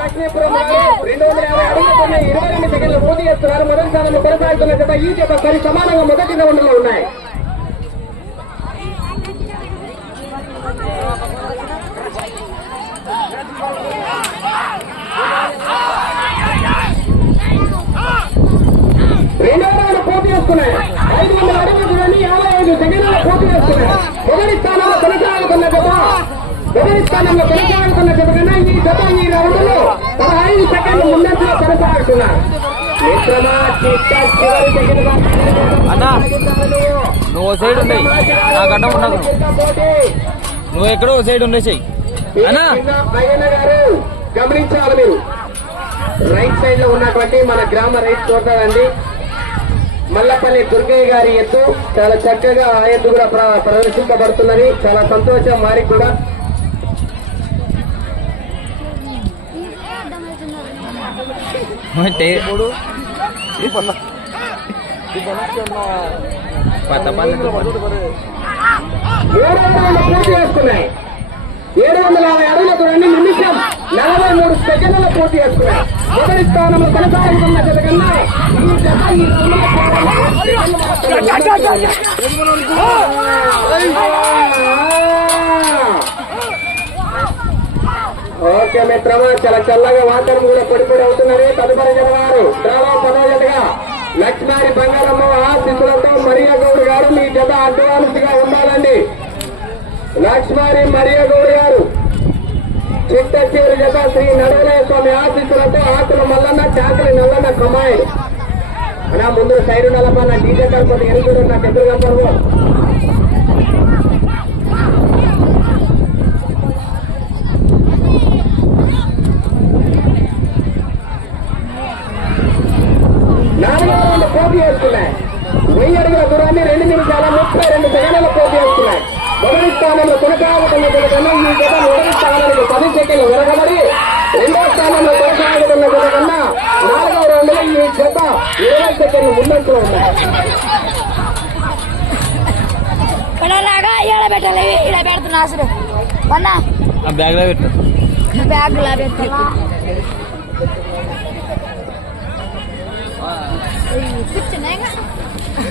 లక్ష్మీపురం 250 అడుగుతున్న 22 సెకండ్లు పూర్తి చేస్తున్నారు. మొదటి స్థానంలో కొనసాగుతున్న జత ఈ జత సరి సమానంగా మొదటి రౌండ్లో ఉన్నాయి. రెండో రౌండ్ పూర్తి చేస్తున్నాయి. 500 అడుగులు 55 సెకండ్లు పూర్తి చేస్తున్నాయి. మొదటి స్థానంలో కొనసాగుతున్న జత కన్నా ఈ జత ఈ రౌండ్ లో 15 సెకండ్లు ముందంజలో కొనసాగుతున్నారు. అన్నా నువ్వు సైడ్ ఉన్నాయి, నాకు అడ్డం ఉండదు. నువ్వు ఎక్కడో సైడ్ ఉండే చెయ్యి అన్నా. గారు గమనించాలి, మీరు రైట్ సైడ్ లో ఉన్నటువంటి మన గ్రామ రైతు చూడతారండి. మల్లపల్లి దుర్గయ్య గారి ఎత్తు చాలా చక్కగా ఆ ఎత్తు కూడా ప్రదర్శింపబడుతున్నది. చాలా సంతోషం వారికి కూడా. పూర్తి చేసుకున్నాయి. 750 అడుగుల దూరాన్ని నిమిషం 43 సెకండ్ల పూర్తి చేసుకున్నాయి. మొదటి స్థానంలో కొనసాగుతున్న జత కన్నా ఈ జత ఈ ఓకే మిత్రమా, చాలా చల్లగా వాతావరణం కూడా పొడిపొడి అవుతున్నది. తదుపరి జనవారు డ్రామా పదోజతగా లక్ష్మారి బంగారమ్మ ఆశీస్సులతో మరియా గౌడ్ గారు మీ జత అడ్వాన్స్ గా ఉండాలండి. లక్ష్మారి మరియా గౌడ్ గారు చిట్టచేరు జత శ్రీ నడవలయ స్వామి ఆశీస్సులతో ఆకుల మల్లన్న చాకలి నల్లన్న కమాయి అనా ముందు సైడ్ నలప నా డీజే కలపతి ఎరుగుడు నాకు ఎదురుగా పరువు. పోటీ చేస్తున్నాయి. 1000 అడుగుల దూరాన్ని 2 నిమిషాల 32 సెకండ్ల పోటీ చేస్తున్నాయి. మొదటి స్థానంలో కొనసాగుతున్న కన్నా ఈ జత మొదటి స్థానానికి 10 సెకండ్లు వెనకబడి రెండో స్థానంలో కొనసాగుతున్న కన్నా 4వ రౌండ్లో ఈ జత 20 సెకండ్లు ముందంజలో ఉన్నాయి.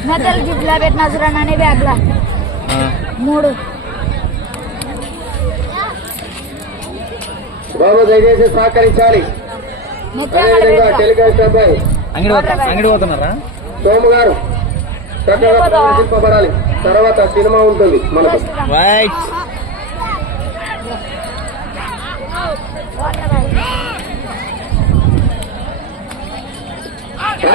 మెదల్ గిఫ్ట్ లా పెట్టినా చూడండి బ్యాగ్ లా 3 బాబు దయచేసి సహకరించాలి. టెలికాస్ట్ అబ్బాయి అంగడి పోతున్నారా సోము గారు చక్కగా ప్రదర్శింపబడాలి. తర్వాత సినిమా ఉంటుంది మనకు.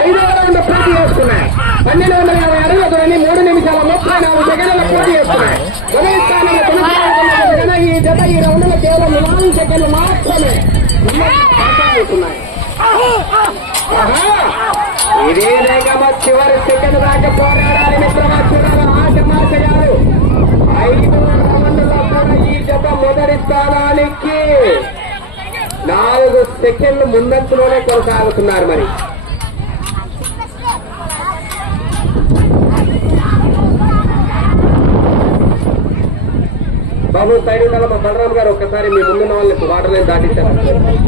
ఐదవ రౌండ్ పూర్తి చేస్తున్నాయి. 1250 అడుగుల దూరాన్ని 3 నిమిషాల 34 సెకండ్ల పూర్తి చేస్తున్నాయి. మొదటి స్థానంలో కొనసాగుతున్న ఈ జత ఈ రౌండ్ లో కేవలం 4 సెకండ్లు మాత్రమే కొనసాగుతున్నాయి. ఇదే వేగమ చివరి సెకండ్ దాకా పోరాడాలి మిత్రమా. చూడాలి ఆశమాశ గారు 5వ రౌండ్లో కూడా ఈ జత మొదటి స్థానానికి 4 సెకండ్లు ముందంజలోనే కొనసాగుతున్నారు. మరి బాబు సైడ్ ఉండాలి. మా బలరాం గారు ఒక్కసారి మీ ముందున్న వాళ్ళకి వాటర్ లైన్ దాటించారు.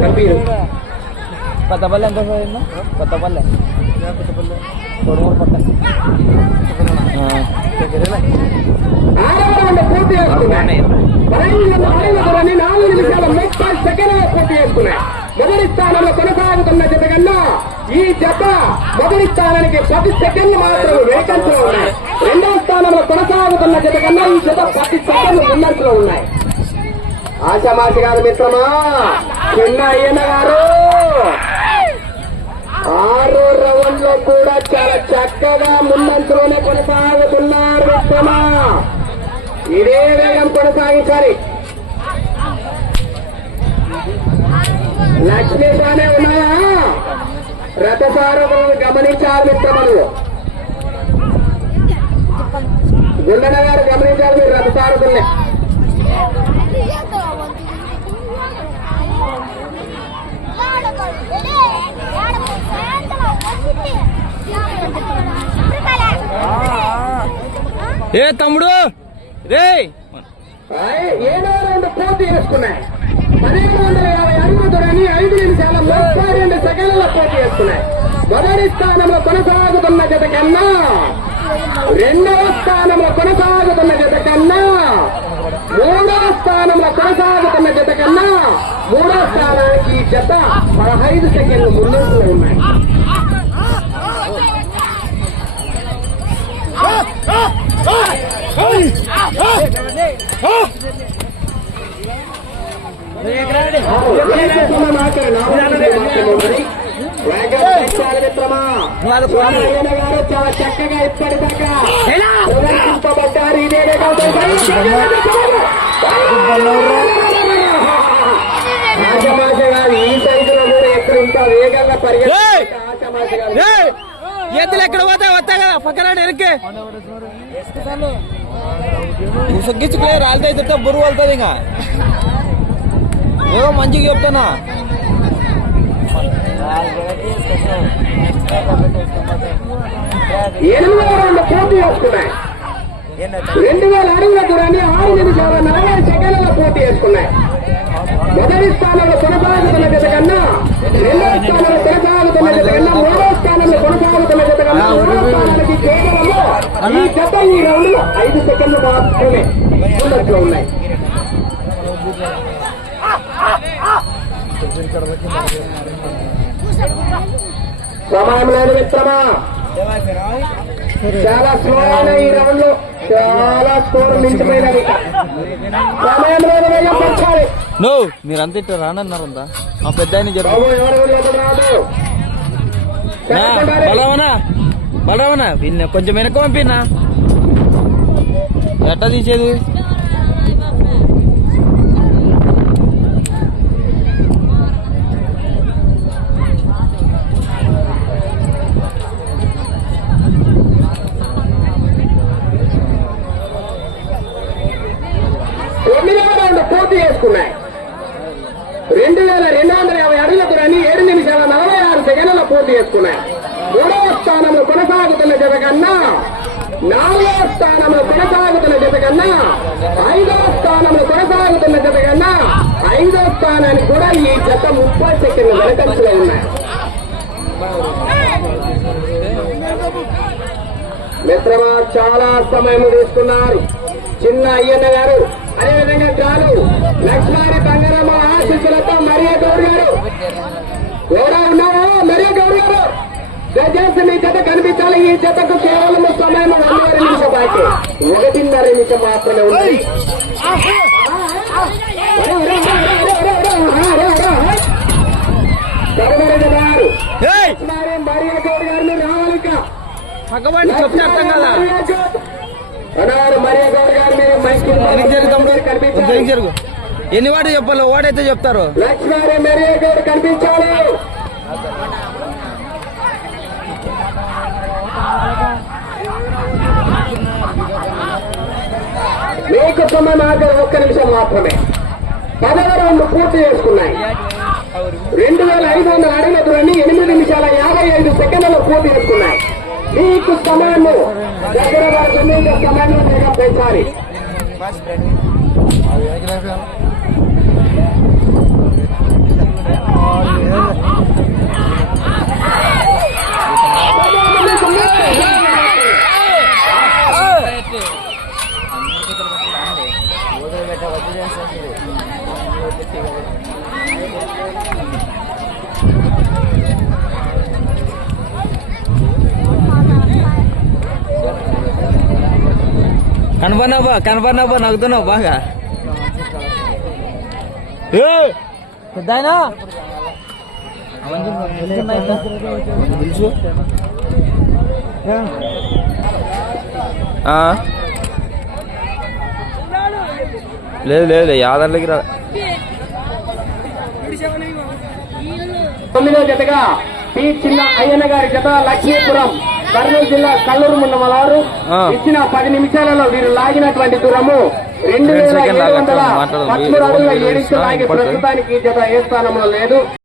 కంపీరు కొత్తపల్లి ఎంత కొత్తపల్లి పూర్తి చేసుకున్నాయి. 4 నిమిషాల 30 సెకండ్ల పూర్తి చేసుకున్నాయి. మొదటి స్థానంలో కొనసాగుతున్న జత కన్నా ఈ జత మొదటి స్థానానికి 10 సెకండ్లు మాత్రం వేకెన్సీలో ఉన్నాయి. రెండవ స్థానంలో కొనసాగుతున్న జత కన్నా ఈ జత 10 సెకండ్లు ముందంజలో ఉన్నాయి. ఆశామాషి గారు మిత్రమా, చిన్న అయ్యన్న గారు 6వ రౌండ్ లో కూడా చాలా చక్కగా ముందంజలోనే కొనసాగుతున్నారు మిత్రమా. ఇదే వేగం కొనసాగించాలి. లక్ష్మీ బానే ఉన్నాయా? రథసారములను గమనించాలి మిత్రములు. గుండన గారు గమనించాలి మీరు రథసారథుల్ని. ఏ తమ్ముడు రే ఏడో రౌండ్ పూర్తి చేసుకున్నాయి. 1750 అడుగుల దూరాన్ని 5 నిమిషాల 32 సెకండ్లలో పూర్తి చేసుకున్నాయి. మొదటి స్థానంలో కొనసాగుతున్న జత కన్నా రెండవ స్థానంలో కొనసాగుతున్న జత కన్నా మూడవ స్థానంలో కొనసాగుతున్న జత కన్నా మూడవ స్థానానికి ఈ జత 15 సెకండ్లు ముందంజలో ఉన్నాయి. చాలా చక్కగా ఇప్పటిదాకా ప్రదర్శింపబడ్డారు. ఇదే ఆశమాషగా ఈ సైజులో కూడా ఎక్కడ ఇంకా వేగంగా పరిగెత్తే ఆశమాషగా ఎత్తులు ఎక్కడ పోతా వస్తా కదా పక్కన వెనక్కి ఉసగ్గించుకులే రాలితే తింటే బుర్రు వెళ్తుంది. ఇంకా ఏదో మంచిగా చెప్తానా. ఎనిమిదవ రౌండ్ పూర్తి చేసుకున్నాయి. 2000 అడుగుల దూరాన్ని 6 నిమిషాల 40 సెకండ్లలో పూర్తి చేసుకున్నాయి. మొదటి స్థానంలో కొనసాగుతున్న జత కన్నా రెండవ స్థానంలో కొనసాగుతున్న జత కన్నా మూడవ స్థానంలో కొనసాగుతున్న జత కన్నా మూడవ స్థానానికి కేవలంలో ఈ జత ఈ రౌండ్ లో 5 సెకండ్లు మాత్రమే ముందట్లో ఉన్నాయి. సమయం లేదు మిత్రమా. చాలా స్లో అయిన ఈ రౌండ్ లో చాలా స్కోర్ మించిపోయినది. సమయం లేదు, వేగం పెంచాలి. మీరంతా ఇట్లా రానన్నారంతా మా పెద్ద ఆయన చెప్పు. ఎవరు ఎదురు రాదు. బలవనా పిన్న కొంచెం వెనక పంపినా ఎట్లా తీసేది. పూర్తి చేసుకున్నాయి. 2250 అడుగుల దూరాన్ని 7 నిమిషాల 46 సెకండ్లలో పూర్తి చేసుకున్నాయి. మూడవ స్థానంలో కొనసాగుతున్న జత కన్నా నాలుగవ స్థానంలో కొనసాగుతున్న జత కన్నా ఐదవ స్థానంలో కొనసాగుతున్న జత కన్నా 5వ స్థానానికి కూడా ఈ జత 30 సెకండ్లు వెనకంచులో ఉన్నాయి. మిత్రమా చాలా సమయం తీసుకున్నారు. చిన్న అయ్యన్న గారు అదేవిధంగా చాలు లక్ష్మారి బంగారమ్మ ఆశీస్సులతో మరియా గౌడ్ గారు కూడా ఉన్నారా? మరియా గౌడ్ గారు దయచేసి మీ జత కనిపించాలి. ఈ జతకు కేవలం సమయం 1.5 నిమిషం బాకీ, 1.5 నిమిషం మాత్రమే ఉంది. మరియా గౌడ్ గారు మీరు రావాలి. చెప్తే అర్థం కదా. మరియా గౌడ్ గారు మీరు మైక్ జరుగు. ఎన్ని వాటి చెప్పాలి ఓడైతే చెప్తారు. లక్ష్మారి మరియా గౌడ్ కనిపించాలి. మీకు సమయం ఆఖరి 1 నిమిషం మాత్రమే. 10వ రౌండ్ పూర్తి చేసుకున్నాయి. 2500 అడుగుల దూరాన్ని 8 నిమిషాల 55 సెకండ్లలో పూర్తి చేసుకున్నాయి. మీకు సమయాన్ని దగ్గర సమయాన్ని వేగం పెంచాలి. కనపడినావా నవ్వుతున్నావు బాగా. పెద్దాయనా తెలుసు. లేదు లేదు యాదర్లకి రా. తొమ్మిదో జతగా పి చిన్న అయ్యన్న గారి జత లక్ష్మీపురం కర్నూలు జిల్లా కల్లూరు మండలం వారు ఇచ్చిన 10 నిమిషాలలో వీరు లాగినటువంటి దూరము 2713 అడుగుల 7 ఇంచులు లాగి ప్రస్తుతానికి ఈ జత ఏ స్థానంలో లేదు.